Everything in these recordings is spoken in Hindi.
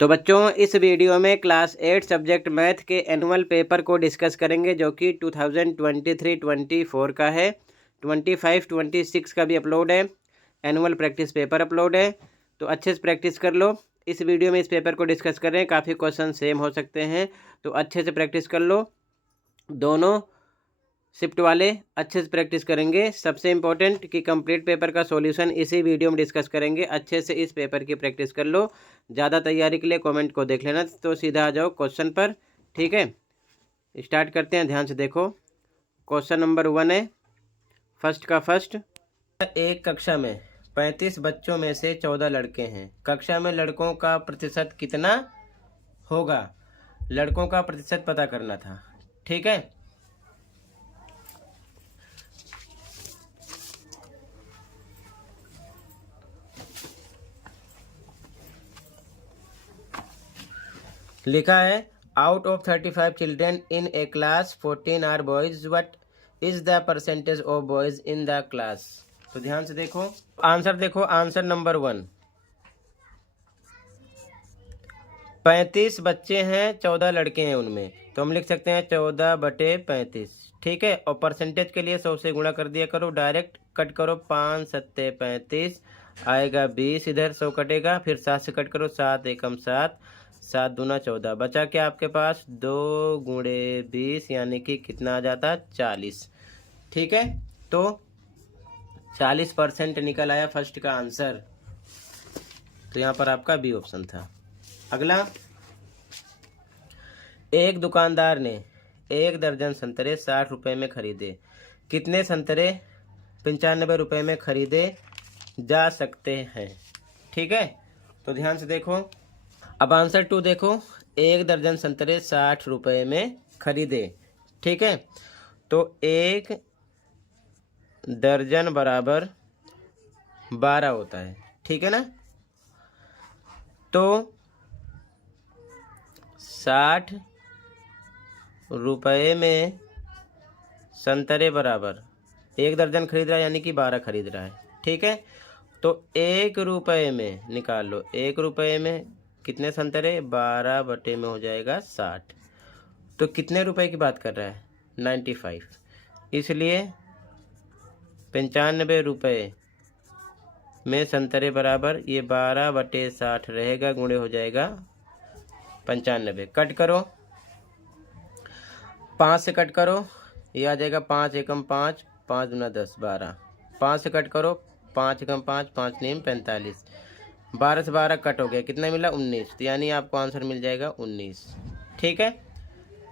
तो बच्चों इस वीडियो में क्लास 8 सब्जेक्ट मैथ के एनुअल पेपर को डिस्कस करेंगे जो कि 2023-24 का है। 25-26 का भी अपलोड है। एनुअल प्रैक्टिस पेपर अपलोड है, तो अच्छे से प्रैक्टिस कर लो। इस वीडियो में इस पेपर को डिस्कस कर रहे हैं, काफ़ी क्वेश्चन सेम हो सकते हैं, तो अच्छे से प्रैक्टिस कर लो। दोनों शिफ्ट वाले अच्छे से प्रैक्टिस करेंगे। सबसे इम्पोर्टेंट कि कंप्लीट पेपर का सॉल्यूशन इसी वीडियो में डिस्कस करेंगे। अच्छे से इस पेपर की प्रैक्टिस कर लो। ज़्यादा तैयारी के लिए कमेंट को देख लेना, तो सीधा आ जाओ क्वेश्चन पर। ठीक है, स्टार्ट करते हैं, ध्यान से देखो। क्वेश्चन नंबर 1 है, फर्स्ट का फर्स्ट। एक कक्षा में 35 बच्चों में से 14 लड़के हैं। कक्षा में लड़कों का प्रतिशत कितना होगा? लड़कों का प्रतिशत पता करना था। ठीक है, लिखा है out of 35 children in a class 14 are boys, what is the percentage of boys in the class? तो ध्यान से देखो, आंसर देखो। आंसर नंबर 1, 35 बच्चे हैं, 14 लड़के हैं उनमें, तो हम लिख सकते हैं 14/35। ठीक है, और परसेंटेज के लिए 100 से गुणा कर दिया करो, डायरेक्ट कट करो। 5 7 35 आएगा 20, इधर 100 कटेगा, फिर 7 से कट करो, 7 एकम 7, 7 दूना 14, बचा क्या आपके पास? 2 × 20 यानी कि कितना आ जाता? 40। ठीक है, तो 40% निकल आया फर्स्ट का आंसर। तो यहाँ पर आपका बी ऑप्शन था। अगला, एक दुकानदार ने 1 दर्जन संतरे 60 रुपये में खरीदे। कितने संतरे 95 रुपये में खरीदे जा सकते हैं? ठीक है, तो ध्यान से देखो। अब आंसर 2 देखो, 1 दर्जन संतरे 60 रुपये में खरीदे। ठीक है, तो 1 दर्जन बराबर 12 होता है। ठीक है ना, तो 60 रुपये में संतरे बराबर 1 दर्जन खरीद रहा है यानी कि 12 खरीद रहा है। ठीक है, तो 1 रुपये में निकाल लो, 1 रुपये में कितने संतरे? 12 बटे में हो जाएगा 60। तो कितने रुपए की बात कर रहा है? 95। इसलिए 95 रुपये में संतरे बराबर ये 12/60 रहेगा, गुणे हो जाएगा 95। कट करो, 5 से कट करो, ये आ जाएगा 5 एकम 5, 5 दूना 10, 12। 5 से कट करो, 5 एकम 5, 5 नीम 45, 12 से 12 कट हो गया, कितना मिला? 19। तो यानी आपको आंसर मिल जाएगा 19। ठीक है,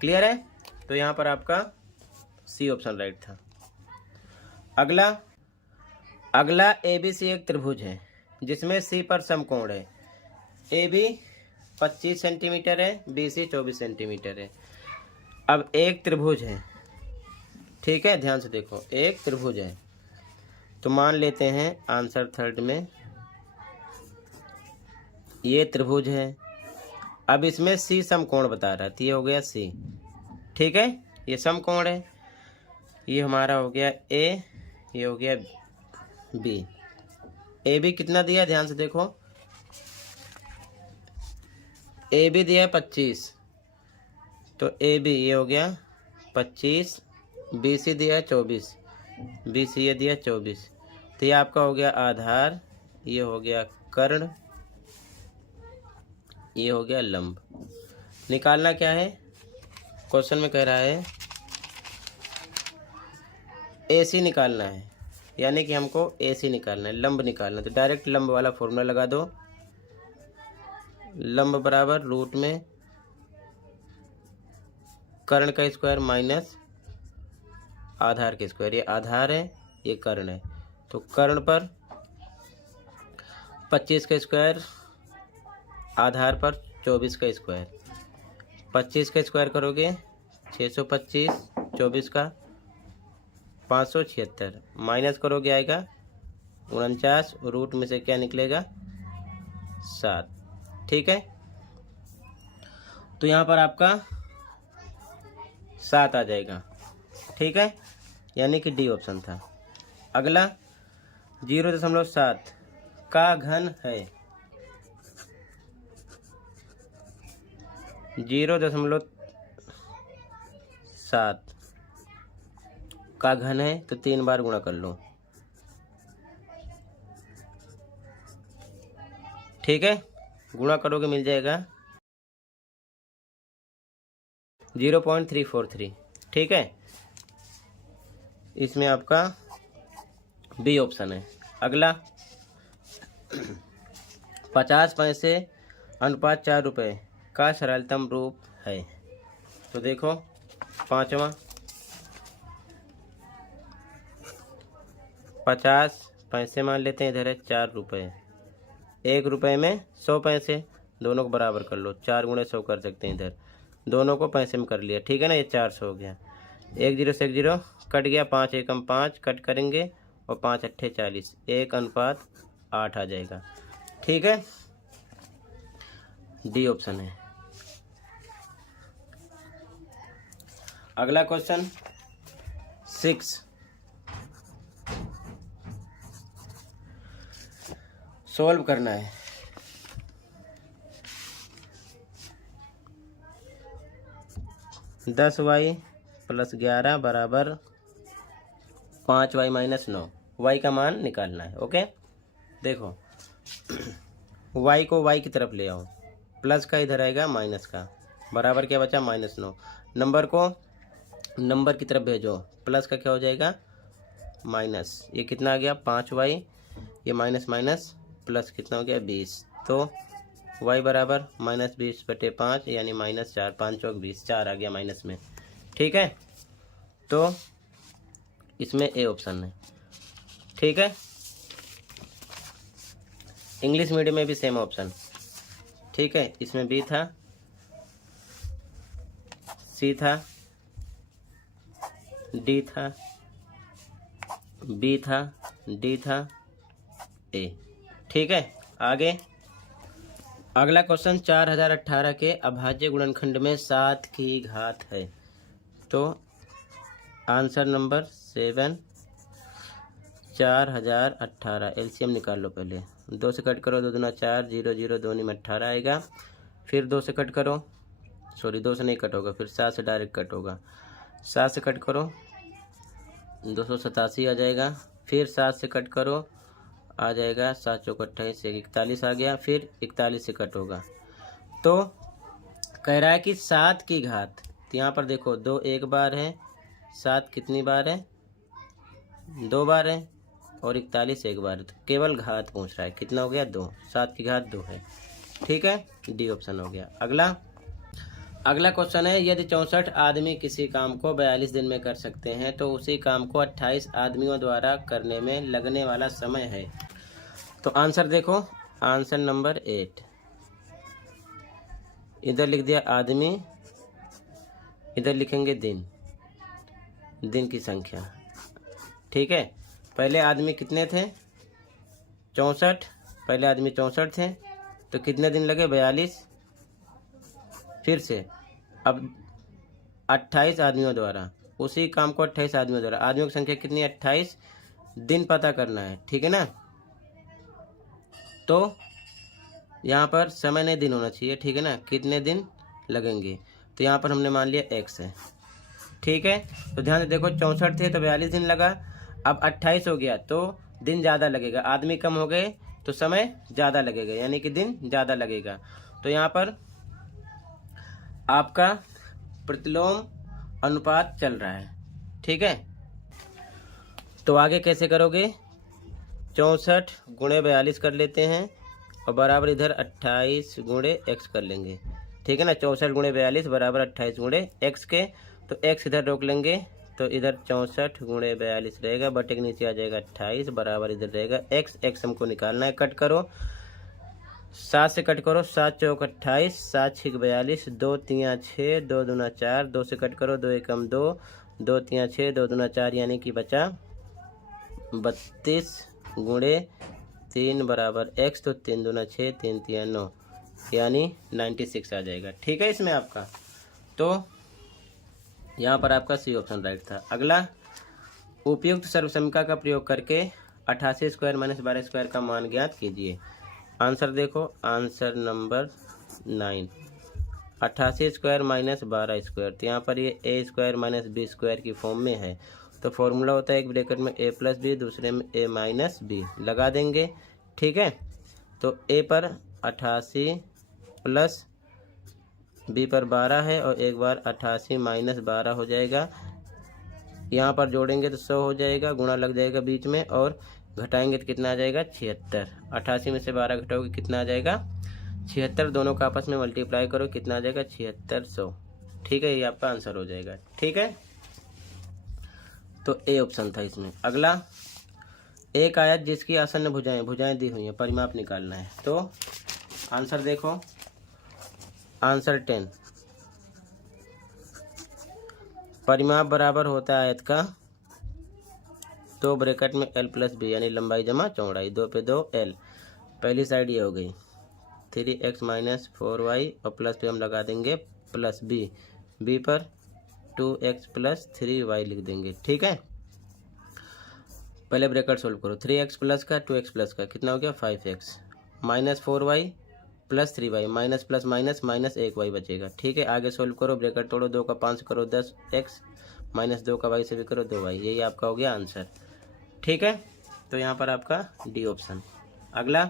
क्लियर है? तो यहाँ पर आपका सी ऑप्शन राइट था। अगला ABC एक त्रिभुज है जिसमें C पर समकोण है। AB 25 सेंटीमीटर है, BC 24 सेंटीमीटर है। अब एक त्रिभुज है, ठीक है, ध्यान से देखो, एक त्रिभुज है, तो मान लेते हैं आंसर थर्ड में ये त्रिभुज है। अब इसमें C समकोण बता रहा है, तो ये हो गया C। ठीक है, ये समकोण है, ये हमारा हो गया A, ये हो गया B। AB कितना दिया? ध्यान से देखो, AB दिया है 25, तो AB ये हो गया 25, BC दिया है 24, BC ये दिया 24, तो ये आपका हो गया आधार, ये हो गया कर्ण, ये हो गया लंब। निकालना क्या है? क्वेश्चन में कह रहा है AC निकालना है, यानी कि हमको AC निकालना है, लंब निकालना है। तो डायरेक्ट लंब वाला फॉर्मूला लगा दो, लंब बराबर रूट में कर्ण का स्क्वायर माइनस आधार के स्क्वायर। ये आधार है, ये कर्ण है, तो कर्ण पर 25 का स्क्वायर, आधार पर 24 का स्क्वायर। 25 का स्क्वायर करोगे 625, 24 का 576, माइनस करोगे आएगा 49, रूट में से क्या निकलेगा? 7। ठीक है, तो यहाँ पर आपका 7 आ जाएगा। ठीक है, यानी कि डी ऑप्शन था। अगला 0.7 का घन है। 0.7 का घन है तो 3 बार गुणा कर लो। ठीक है, गुणा करोगे मिल जाएगा 0.343। ठीक है, इसमें आपका बी ऑप्शन है। अगला 50 पैसे अनुपात 4 रुपये का सरलतम रूप है। तो देखो पांचवा 50 पैसे मान लेते हैं, इधर है 4 रुपये। 1 रुपये में 100 पैसे, दोनों को बराबर कर लो, 4 गुणे 100 कर सकते हैं इधर, दोनों को पैसे में कर लिया। ठीक है ना, ये 400 हो गया। 1 0 से 1 0 कट गया, 5 एकम 5 कट करेंगे और 5 अट्ठे 40, 1:8 आ जाएगा। ठीक है, डी ऑप्शन है। अगला क्वेश्चन 6, सोल्व करना है। (10y + 11 बराबर 5y - 9, y का मान निकालना है। ओके, देखो y को y की तरफ ले आओ, प्लस का इधर आएगा माइनस का, बराबर क्या बचा -9। नंबर को नंबर की तरफ भेजो, प्लस का क्या हो जाएगा माइनस। ये कितना आ गया 5y, ये माइनस माइनस प्लस कितना हो गया 20। तो y बराबर -20/5 यानी -4, 5 चौक 20, 4 आ गया माइनस में। ठीक है, तो इसमें ए ऑप्शन है। ठीक है, इंग्लिश मीडियम में भी सेम ऑप्शन। ठीक है, इसमें बी था, सी था, डी था, बी था, डी था, ए। ठीक है, आगे अगला क्वेश्चन 4018 के अभाज्य गुणनखंड में 7 की घात है। तो आंसर नंबर 7 4018, एलसीएम निकाल लो। पहले 2 से कट करो, 2 दूना 4, 0 0 2 में 18 आएगा। फिर 2 से कट करो, सॉरी 2 से नहीं कट होगा, फिर 7 से डायरेक्ट कट होगा। 7 से कट करो 287 आ जाएगा। फिर 7 से कट करो, आ जाएगा 7 चौक 28, 41 आ गया। फिर 41 से कट होगा। तो कह रहा है कि 7 की घात, तो यहाँ पर देखो 2 एक बार है, 7 कितनी बार है 2 बार है, और 41 एक बार है। तो केवल घात पूछ रहा है, कितना हो गया 2, 7 की घात 2 है। ठीक है, डी ऑप्शन हो गया। अगला क्वेश्चन है, यदि 64 आदमी किसी काम को 42 दिन में कर सकते हैं तो उसी काम को 28 आदमियों द्वारा करने में लगने वाला समय है। तो आंसर देखो, आंसर नंबर 8। इधर लिख दिया आदमी, इधर लिखेंगे दिन, दिन की संख्या। ठीक है, पहले आदमी कितने थे 64, पहले आदमी 64 थे, तो कितने दिन लगे 42। फिर से अब 28 आदमियों द्वारा, उसी काम को 28 आदमियों द्वारा, आदमियों की संख्या कितनी है 28, दिन पता करना है। ठीक है ना, तो यहाँ पर समय नहीं दिन होना चाहिए। ठीक है ना, कितने दिन लगेंगे, तो यहाँ पर हमने मान लिया x है। ठीक है, तो ध्यान से देखो 64 थे तो 42 दिन लगा, अब 28 हो गया तो दिन ज़्यादा लगेगा, आदमी कम हो गए तो समय ज़्यादा लगेगा, यानी कि दिन ज़्यादा लगेगा। तो यहाँ पर आपका प्रतिलोम अनुपात चल रहा है। ठीक है, तो आगे कैसे करोगे, 64 गुणे 42 कर लेते हैं और बराबर इधर 28 गुणे x कर लेंगे। ठीक है ना, 64 गुणे 42 बराबर 28 गुणे x के, तो x इधर रोक लेंगे, तो इधर 64 गुणे 42 रहेगा, बटे के नीचे आ जाएगा 28 बराबर इधर रहेगा x हमको निकालना है। कट करो, 7 से कट करो, 7 चौक 28, 7 6 42, 2 3 6, 2 दूना 4, 2 से कट करो, 2 एकम 2, 2 3 6, 2 दूना 4 यानी कि बचा 32 गुणे 3 बराबर x, तो 3 दूना 6, 3 3 9 यानी 96 आ जाएगा। ठीक है, इसमें आपका तो यहाँ पर आपका सी ऑप्शन राइट था। अगला, उपयुक्त सर्वसमीका का प्रयोग करके 88 स्क्वायर माइनस 12 स्क्वायर का मान ज्ञात कीजिए। आंसर देखो, answer number 9। 88 square minus 12 square, तो यहाँ पर ये ए स्क्वायर माइनस बी स्क्वायर की फॉर्म में है। तो फॉर्मूला होता है एक ब्रैकेट में ए प्लस बी, दूसरे में ए माइनस बी लगा देंगे। ठीक है, तो ए पर 88 प्लस बी पर 12 है और एक बार 88 माइनस 12 हो जाएगा। यहाँ पर जोड़ेंगे तो 100 हो जाएगा, गुणा लग जाएगा बीच में, और घटाएंगे तो कितना आ जाएगा 76। 88 में से 12 घटाओगे कितना आ जाएगा 76। दोनों का आपस में मल्टीप्लाई करो कितना आ जाएगा 7600। ठीक है, ये आपका आंसर हो जाएगा। ठीक है, तो ए ऑप्शन था इसमें। अगला, एक आयत जिसकी आसन्न भुजाएं दी हुई हैं, परिमाप निकालना है। तो आंसर देखो, आंसर 10। परिमाप बराबर होता है आयत का, तो ब्रैकेट में एल प्लस बी यानी लंबाई जमा चौड़ाई, 2 पे 2 एल। पहली साइड ये हो गई 3x माइनस 4y और प्लस पे हम लगा देंगे प्लस बी, बी पर 2x प्लस 3y लिख देंगे। ठीक है, पहले ब्रैकेट सोल्व करो। 3x प्लस का 2x प्लस का कितना हो गया 5x minus 4y plus 3y, minus plus minus minus 1y बचेगा। ठीक है, आगे सोल्व करो, ब्रैकेट तोड़ो, 2 का 5 करो 10x माइनस 2 का y से भी करो 2y, यही आपका हो गया आंसर। ठीक है, तो यहाँ पर आपका डी ऑप्शन। अगला,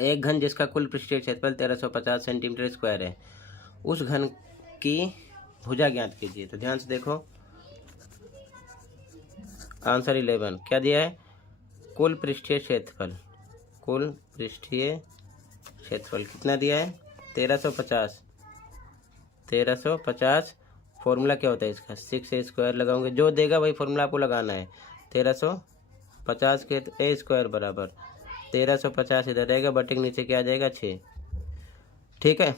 एक घन जिसका कुल पृष्ठीय क्षेत्रफल 1350 सेंटीमीटर स्क्वायर है, उस घन की भुजा ज्ञात कीजिए। तो ध्यान से देखो, आंसर 11 क्या दिया है, कुल पृष्ठीय क्षेत्रफल, कुल पृष्ठीय क्षेत्रफल कितना दिया है 1350। 1350 फॉर्मूला क्या होता है इसका, 6 स्क्वायर लगाओगे, जो देगा वही फॉर्मूला आपको लगाना है। 1350 के ए स्क्वायर बराबर 1350 इधर रहेगा, बटे के नीचे क्या आ जाएगा 6। ठीक है,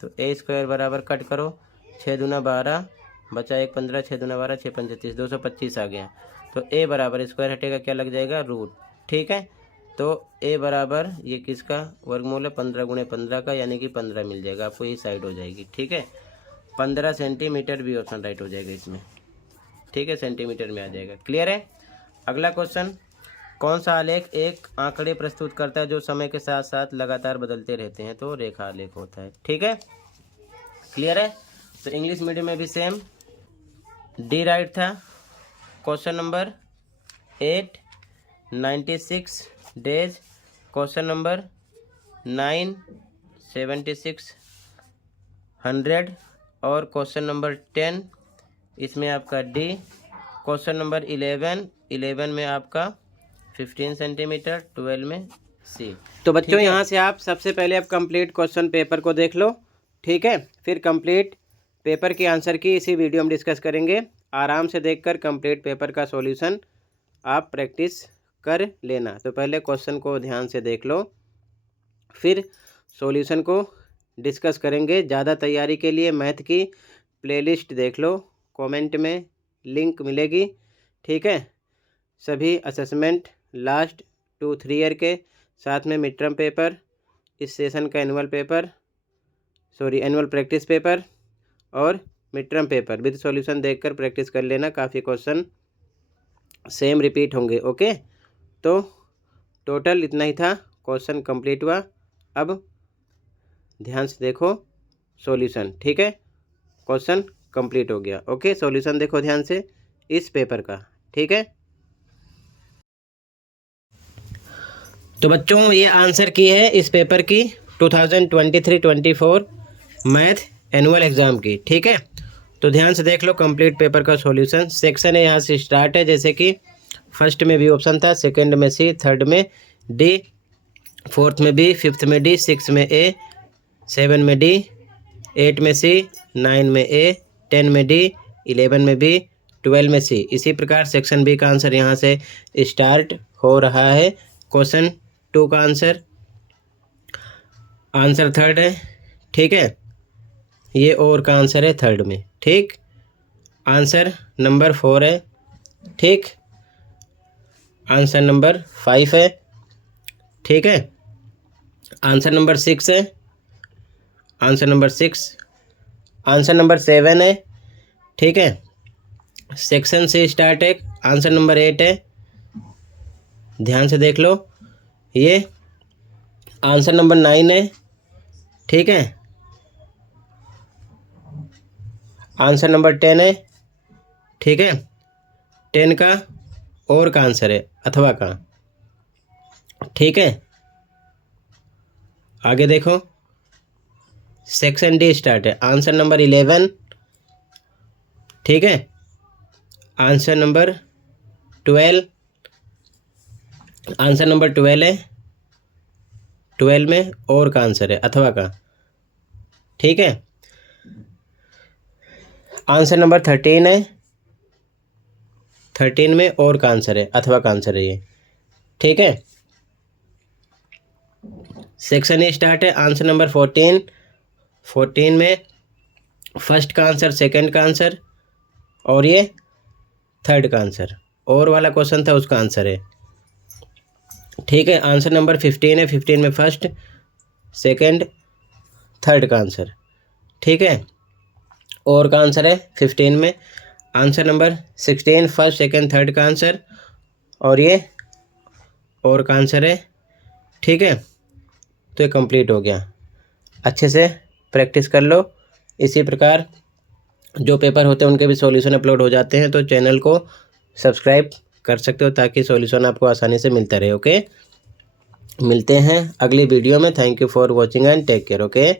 तो ए स्क्वायर बराबर कट करो, 6 दूना 12 बचा 1 15, 6 दूना 12 6 5 30, 225 आ गया। तो ए बराबर स्क्वायर हटेगा क्या लग जाएगा रूट। ठीक है, तो ए बराबर ये किसका वर्गमूल है 15 गुणे 15 का, यानी कि 15 मिल जाएगा आपको, यही साइड हो जाएगी। ठीक है, 15 सेंटीमीटर भी ऑप्शन राइट हो जाएगा इसमें। ठीक है, सेंटीमीटर में आ जाएगा। क्लियर है। अगला क्वेश्चन, कौन सा आलेख एक आंकड़े प्रस्तुत करता है जो समय के साथ साथ लगातार बदलते रहते हैं, तो रेखा आलेख होता है। ठीक है, क्लियर है। तो इंग्लिश मीडियम में भी सेम, डी राइट था। Question number 8 96 days, question number 9 76 100 और क्वेश्चन नंबर 10 इसमें आपका डी। क्वेश्चन नंबर 11 में आपका 15 सेंटीमीटर, 12 में सी। तो बच्चों यहाँ से आप सबसे पहले आप कंप्लीट क्वेश्चन पेपर को देख लो। ठीक है, फिर कंप्लीट पेपर के आंसर की इसी वीडियो में डिस्कस करेंगे। आराम से देखकर कंप्लीट पेपर का सॉल्यूशन आप प्रैक्टिस कर लेना। तो पहले क्वेश्चन को ध्यान से देख लो, फिर सॉल्यूशन को डिस्कस करेंगे। ज़्यादा तैयारी के लिए मैथ की प्लेलिस्ट देख लो, कमेंट में लिंक मिलेगी। ठीक है, सभी असेसमेंट लास्ट 2-3 ईयर के साथ में मिड टर्म पेपर, इस सेशन का एनुअल प्रैक्टिस पेपर और mid term paper with solution देखकर प्रैक्टिस कर लेना। काफ़ी क्वेश्चन सेम रिपीट होंगे। ओके, तो टोटल इतना ही था, क्वेश्चन कंप्लीट हुआ। अब ध्यान से देखो सॉल्यूशन। ठीक है, क्वेश्चन कंप्लीट हो गया। ओके, सॉल्यूशन देखो ध्यान से इस पेपर का। ठीक है, तो बच्चों ये आंसर की है इस पेपर की 2023-24 मैथ एनुअल एग्ज़ाम की। ठीक है, तो ध्यान से देख लो कंप्लीट पेपर का सॉल्यूशन। सेक्शन है यहाँ से स्टार्ट है, जैसे कि फर्स्ट में बी ऑप्शन था, सेकंड में सी, थर्ड में डी, फोर्थ में बी, फिफ्थ में डी, सिक्स में ए, 7 में डी, 8 में सी, 9 में ए, 10 में डी, 11 में बी, 12 में सी। इसी प्रकार सेक्शन बी का आंसर यहाँ से स्टार्ट हो रहा है। क्वेश्चन 2 का आंसर थर्ड है। ठीक है, ये और का आंसर है थर्ड में। ठीक, आंसर नंबर 4 है। ठीक, आंसर नंबर 5 है। ठीक है, आंसर नंबर 6 है, आंसर नंबर 6, आंसर नंबर 7 है। ठीक है, सेक्शन से स्टार्ट है, आंसर नंबर 8 है। ध्यान से देख लो, ये आंसर नंबर 9 है। ठीक है, आंसर नंबर 10 है, ठीक है। 10 का और का आंसर है अथवा का, ठीक है। आगे देखो, सेक्शन डी स्टार्ट है। आंसर नंबर 11, ठीक है। आंसर नंबर 12, आंसर नंबर 12 है। 12 में और का आंसर है अथवा का, ठीक है। आंसर नंबर 13 है। 13 में और का आंसर है अथवा का आंसर है ये, ठीक है। सेक्शन ए स्टार्ट है। आंसर नंबर 14, 14 में फर्स्ट का आंसर, सेकंड का आंसर और ये थर्ड का आंसर, और वाला क्वेश्चन था उसका आंसर है, ठीक है। आंसर नंबर 15 है। 15 में फर्स्ट, सेकंड, थर्ड का आंसर, ठीक है। और का आंसर है 15 में। Answer number 16, first, second, third का आंसर और ये और का आंसर है, ठीक है। तो ये कंप्लीट हो गया। अच्छे से प्रैक्टिस कर लो। इसी प्रकार जो पेपर होते हैं उनके भी सॉल्यूशन अपलोड हो जाते हैं, तो चैनल को सब्सक्राइब कर सकते हो ताकि सॉल्यूशन आपको आसानी से मिलता रहे। ओके, मिलते हैं अगली वीडियो में। Thank you for watching and take care. Okay.